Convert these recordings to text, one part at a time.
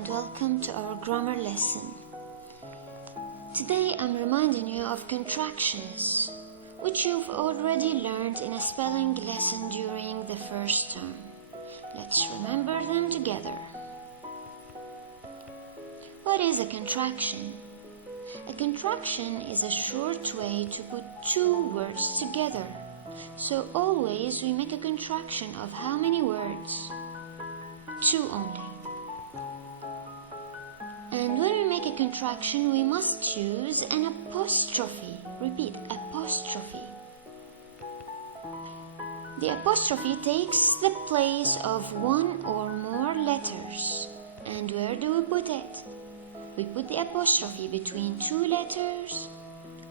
and welcome to our grammar lesson. Today I'm reminding you of contractions, which you've already learned in a spelling lesson during the first term. Let's remember them together. What is a contraction? A contraction is a short way to put two words together. So always we make a contraction of how many words? Two only. And when we make a contraction, we must use an apostrophe. Repeat, apostrophe. The apostrophe takes the place of one or more letters. And where do we put it? We put the apostrophe between two letters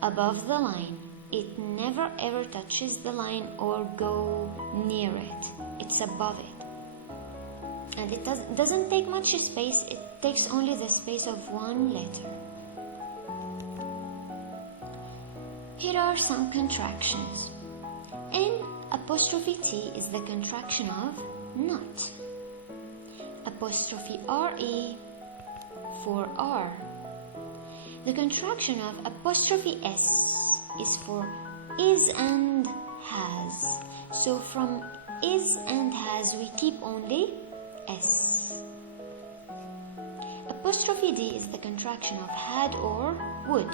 above the line. It never ever touches the line or go near it. It's above it. And it doesn't take much space. It takes only the space of one letter. Here are some contractions. N apostrophe T is the contraction of not. Apostrophe RE for R. The contraction of apostrophe S is for is and has. So from is and has we keep only S. Apostrophe D is the contraction of had or would.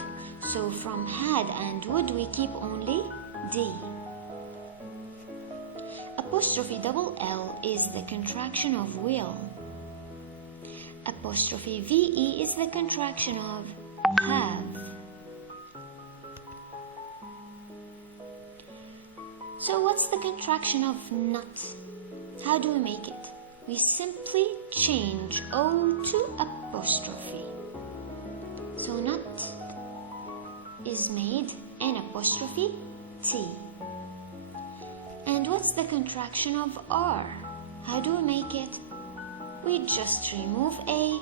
So from had and would we keep only D. Apostrophe double L is the contraction of will. Apostrophe VE is the contraction of have. So what's the contraction of not? How do we make it? We simply change O to apostrophe. So not is made N apostrophe T. And what's the contraction of R? How do we make it? We just remove A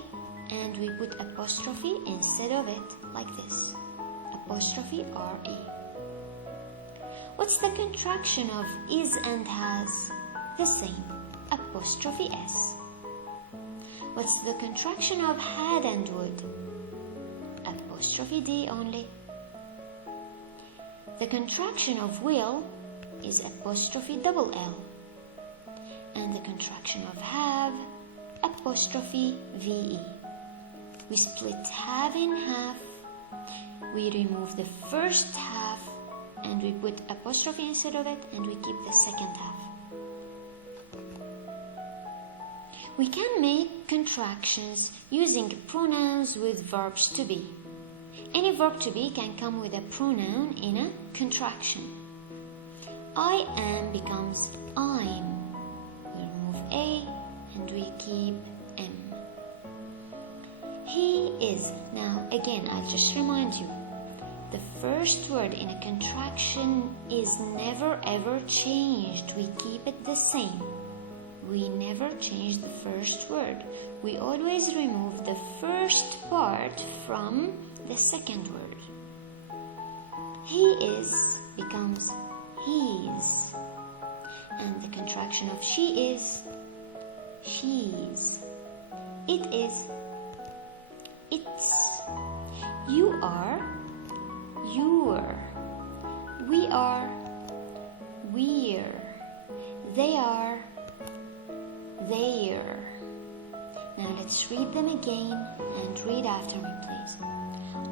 and we put apostrophe instead of it like this. Apostrophe RE. What's the contraction of is and has? The same. Apostrophe S. What's the contraction of had and would? Apostrophe D only. The contraction of will is apostrophe double L. And the contraction of have, apostrophe VE. We split have in half. We remove the first half and we put apostrophe instead of it and we keep the second half. We can make contractions using pronouns with verbs to be. Any verb to be can come with a pronoun in a contraction. I am becomes I'm. We remove A and we keep M. He is. Now again, I'll just remind you. The first word in a contraction is never ever changed. We keep it the same. We never change the first word. We always remove the first part from the second word. He is becomes he's. And the contraction of she is she's. It is it's. You are you're. We are we're. They are there. Now let's read them again and read after me, please.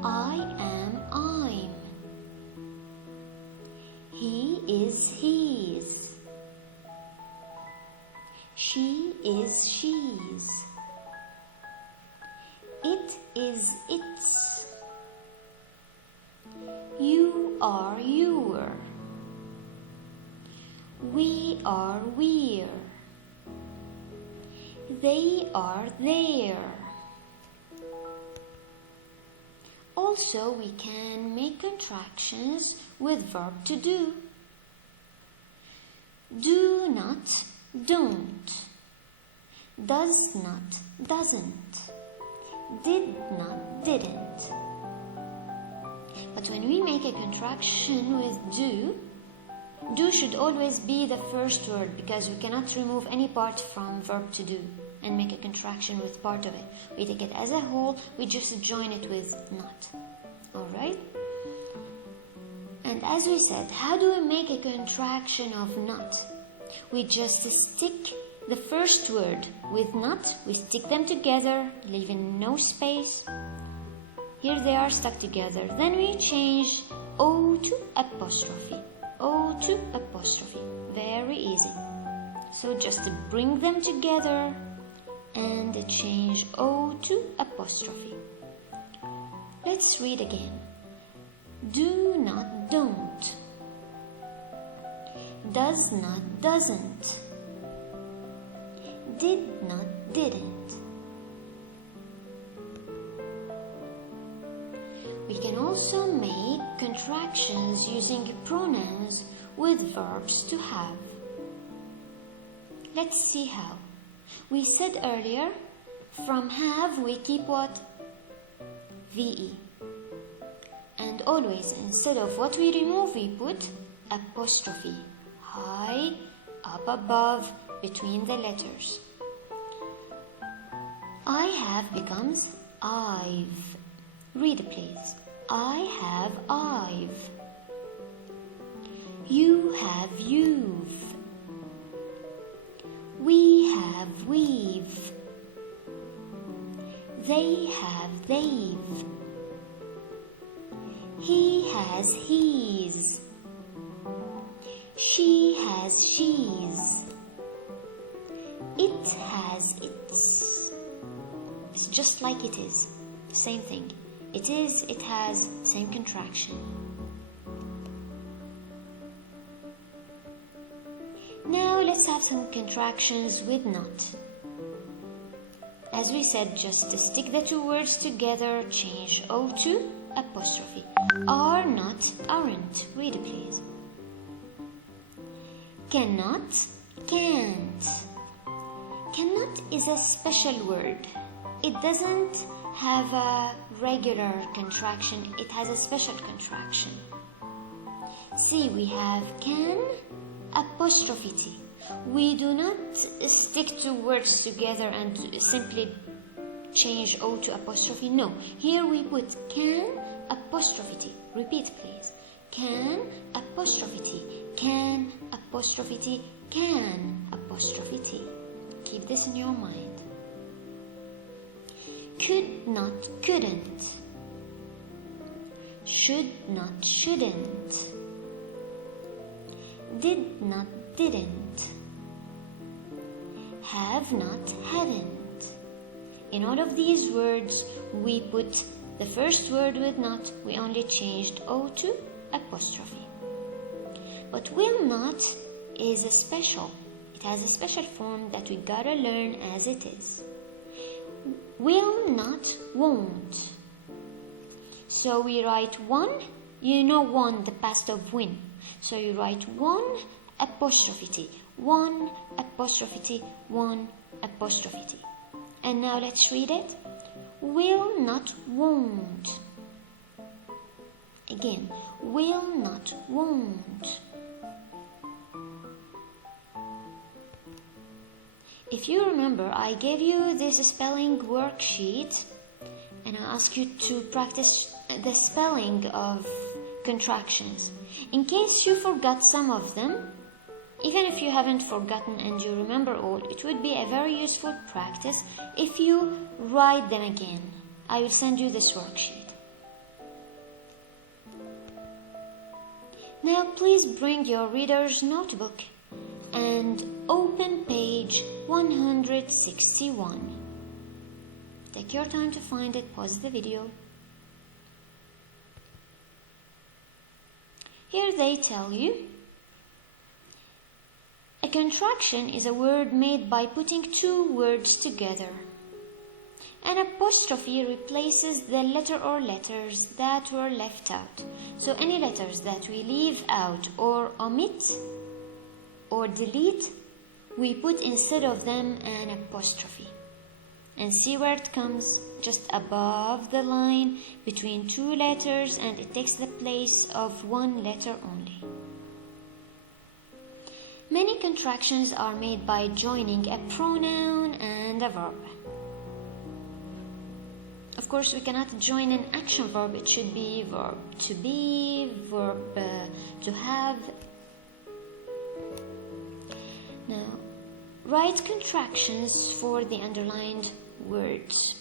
I am I'm. He is he's. She is she's. It is its. You are you're. We are we're. They are there. Also, we can make contractions with verb to do. Do not, don't. Does not, doesn't. Did not, didn't. But when we make a contraction with do should always be the first word because we cannot remove any part from verb to do. and make a contraction with part of it. We take it as a whole, we just join it with not. Alright? And as we said, how do we make a contraction of not? We just stick the first word with not, we stick them together, leaving no space. Here they are stuck together. Then we change O to apostrophe. O to apostrophe. Very easy. So just bring them together and change O to apostrophe. Let's read again. Do not, don't. Does not, doesn't. Did not, didn't. We can also make contractions using pronouns with verbs to have. Let's see how. We said earlier, from have we keep what? VE. And always, instead of what we remove, we put apostrophe. High, up above, between the letters. I have becomes I've. Read please. I have I've. You have you've. We have we've. They have they've. He has he's. She has she's. It has its. It's just like it is. Same thing. It is, it has, same contraction. Now let's have some contractions with not. As we said, just stick the two words together, change O to apostrophe. Are not, aren't. Read it please. Cannot, can't. Cannot is a special word. It doesn't have a regular contraction, it has a special contraction. See, we have can, apostrophe T. We do not stick two words together and simply change O to apostrophe. No, here we put can, apostrophe T. Repeat please. Can, apostrophe T. Can, apostrophe T. Can, apostrophe T. Keep this in your mind. Could not, couldn't. Should not, shouldn't. Did not, didn't. Have not, hadn't. In all of these words, we put the first word with not, we only changed O to apostrophe. But will not is a special. It has a special form that we gotta learn as it is. Will not, won't. So we write one, you know one, the past of win. So you write one apostrophe T, one apostrophe T, one apostrophe T. And now let's read it. Will not, won't. Again, will not, won't. If you remember, I gave you this spelling worksheet and I asked you to practice the spelling of contractions. In case you forgot some of them, even if you haven't forgotten and you remember all, it would be a very useful practice if you write them again. I will send you this worksheet. Now please bring your reader's notebook and open page 161. Take your time to find it, pause the video. Here they tell you, a contraction is a word made by putting two words together. An apostrophe replaces the letter or letters that were left out. So any letters that we leave out or omit or delete, we put instead of them an apostrophe. And see where it comes? Just above the line between two letters, and it takes the place of one letter only. Many contractions are made by joining a pronoun and and a verb. Of course, we cannot join an action verb. It should be verb to be, verb to have. Now, write contractions for the underlined words.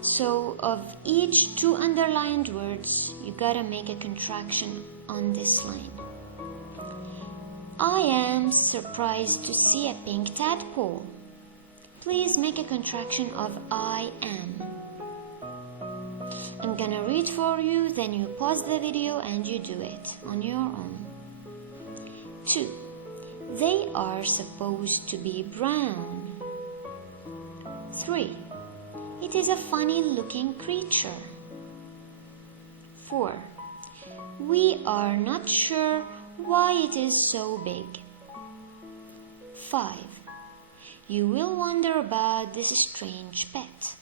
So, of each 2 underlined words, you gotta make a contraction on this line. I am surprised to see a pink tadpole. Please make a contraction of I am. I'm gonna read for you, then you pause the video and you do it on your own. 2. They are supposed to be brown. 3. It is a funny looking creature. 4. We are not sure why it is so big. 5. You will wonder about this strange pet.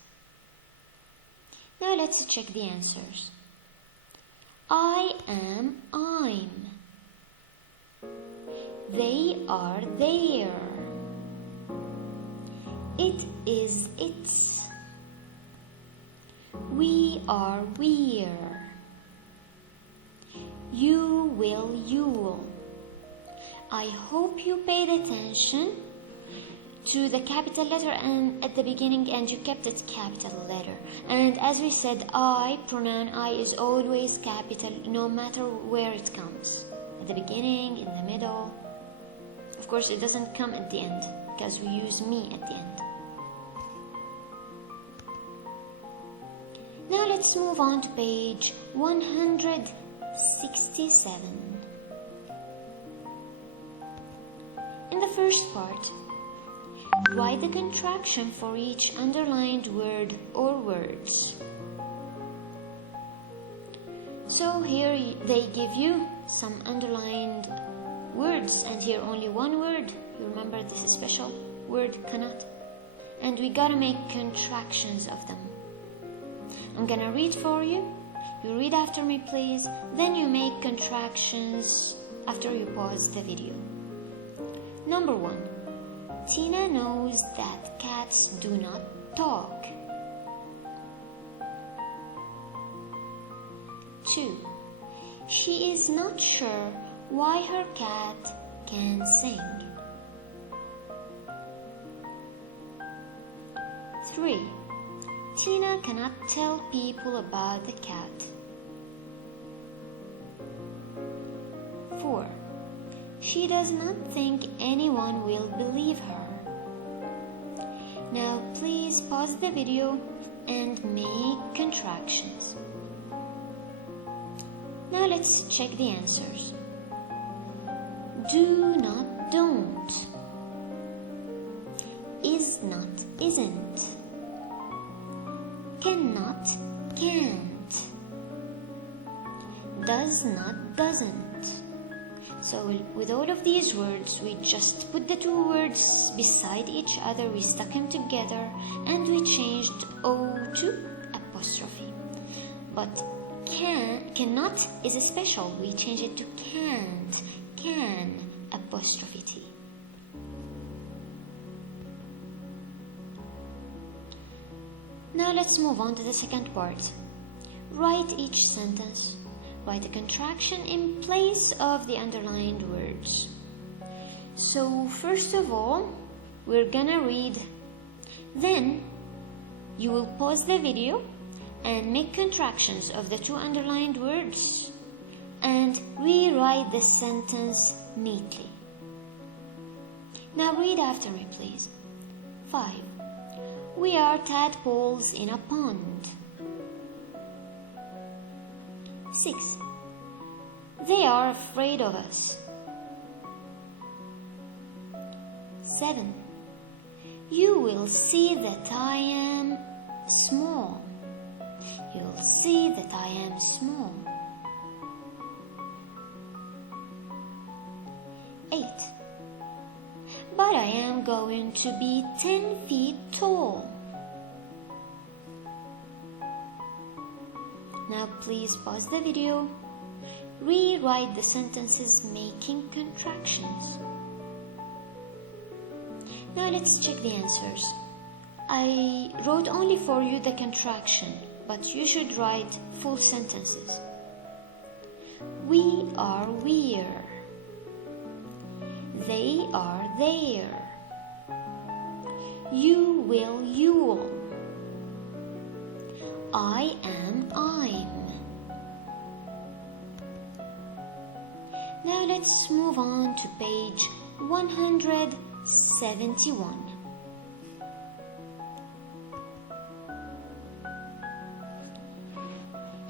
Now let's check the answers. I am, I'm. They are, there. It is, it's. We are, we're. You will, you'll. I hope you paid attention to the capital letter and at the beginning and you kept it capital letter. And as we said, I, pronoun I is always capital no matter where it comes. At the beginning, in the middle. Of course, it doesn't come at the end because we use me at the end. Now let's move on to page 167. In the first part, write the contraction for each underlined word or words. So here they give you some underlined words and here only one word. You remember this is special word, cannot. And we gotta make contractions of them. I'm gonna read for you. You read after me please. Then you make contractions after you pause the video. Number 1. Tina knows that cats do not talk. 2. She is not sure why her cat can sing. 3. Tina cannot tell people about the cat. 4. She does not think anyone will believe her. Now please pause the video and make contractions. Now let's check the answers. Do not, don't. Is not, isn't. Cannot, can't. Does not, doesn't. So with all of these words, we just put the 2 words beside each other, we stuck them together, and we changed O to apostrophe. But cannot is a special. We change it to can't, can, apostrophe T. Now let's move on to the second part. Write each sentence. Write a contraction in place of the underlined words. So first of all, we're gonna read. Then you will pause the video and make contractions of the 2 underlined words and rewrite the sentence neatly. Now read after me, please. 5. We are tadpoles in a pond. 6. They are afraid of us. 7. You will see that I am small. You'll see that I am small. 8. But I am going to be 10 feet tall. Now please pause the video. Rewrite the sentences making contractions. Now let's check the answers. I wrote only for you the contraction, but you should write full sentences. We are we're. They are there. You will you'll. I am I'm. Now let's move on to page 171.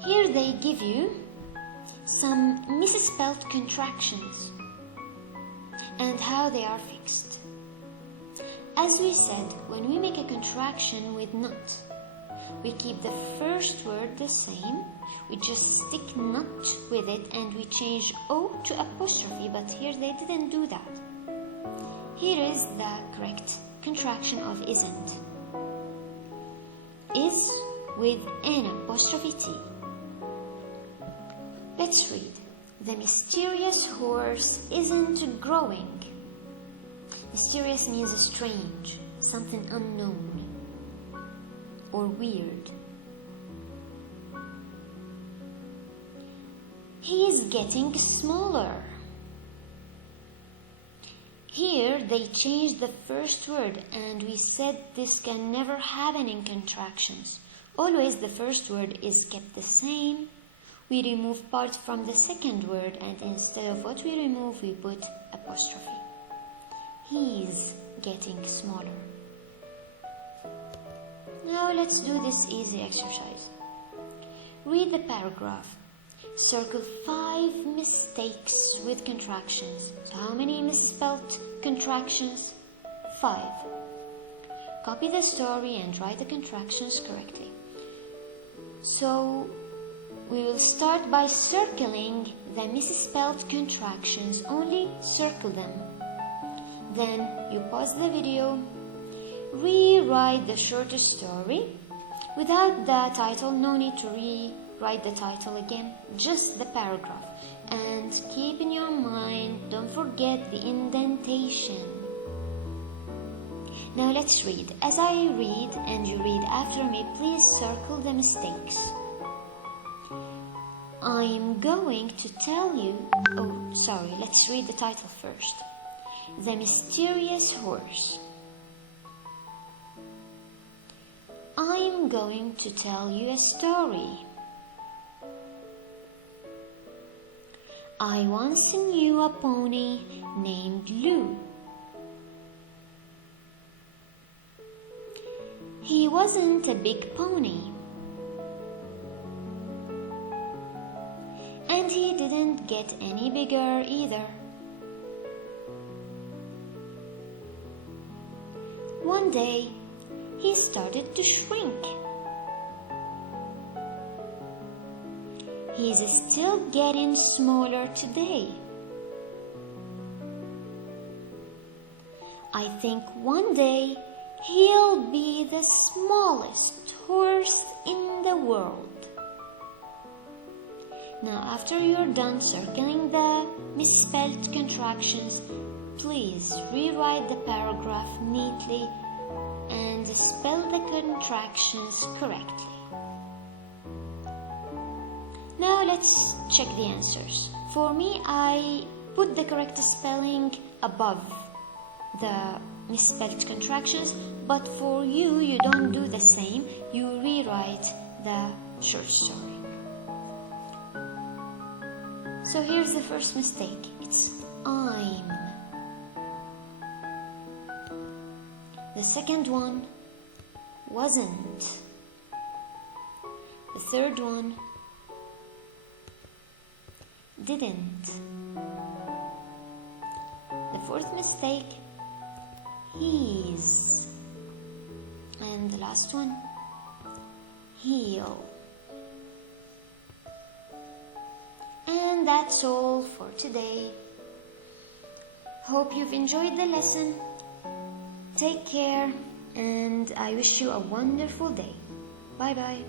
Here they give you some misspelled contractions and how they are fixed. As we said, when we make a contraction with not, we keep the first word the same, we just stick not with it and we change O to apostrophe, but here they didn't do that. Here is the correct contraction of isn't. Is with an apostrophe T. Let's read. The mysterious horse isn't growing. Mysterious means strange, something unknown or weird. He is getting smaller. Here they changed the first word and we said this can never happen in contractions. Always the first word is kept the same. We remove part from the second word and instead of what we remove we put apostrophe. He's getting smaller. Now let's do this easy exercise. Read the paragraph. Circle 5 mistakes with contractions. So how many misspelled contractions? 5. Copy the story and write the contractions correctly. So we will start by circling the misspelled contractions. Only circle them. Then you pause the video, rewrite the shorter story without the title. No need to rewrite the title again, just the paragraph. And keep in your mind, don't forget the indentation. Now let's read. As I read and you read after me, please circle the mistakes. I'm going to tell you... let's read the title first. The Mysterious Horse. I'm going to tell you a story. I once knew a pony named Lou. He wasn't a big pony. And he didn't get any bigger either. One day, he started to shrink. He's still getting smaller today. I think one day he'll be the smallest horse in the world. Now, after you're done circling the misspelled contractions, please rewrite the paragraph neatly and spell the contractions correctly. Now let's check the answers. For me, I put the correct spelling above the misspelled contractions, but for you, you don't do the same. You rewrite the short story. So here's the first mistake. It's I'm. The second one, wasn't. The third one, didn't. The fourth mistake, he's. And the last one, he'll. And that's all for today. Hope you've enjoyed the lesson. Take care, and I wish you a wonderful day. Bye-bye.